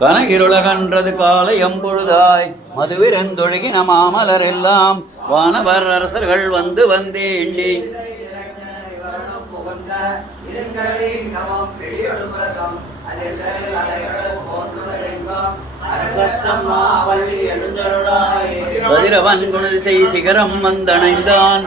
கனகிருளகன்றது காலை எம்பொழுதாய் மதுவிரந்தொழுகின மாமலர் எல்லாம் வானவர் அரசர்கள் வந்து வந்தேண்டி பதிரவன் குணதிசை சிகரம் வந்தணைந்தான்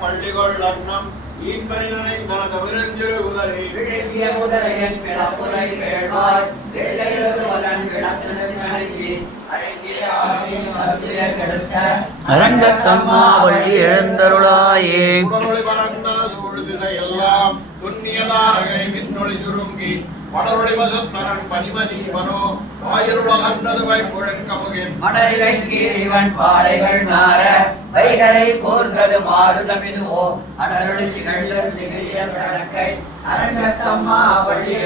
பள்ளிகள் அன்னம் ஈன்பரினை தனது விருஞ்சு உதறி விழுங்கிய முதலையன் பிளப்புரை கேள்வாய் வெள்ளையொருவன் விளக்கினி அழகிய ஆவியின் மருத்துவ கெடுத்த அரங்கத்தம்மா வள்ளி எழுந்தருளாயே உடலொளி பரந்தன சூழ்திசை எல்லாம் துன்னியதாரகை மின்னொளி சுருங்கி வடொளி வசுத்தனன் பனிமதி மனோ ஆயிருளகன்றதுவை முழக்கமுகின் மடலை கீழிவன் பாடைகள் நார வைகரை கோர்ந்தது மாறுதமிதுவோ அடருளி திகழ்ந்தது திகிரிய விளக்கை அரங்கத்தம்மா வள்ளி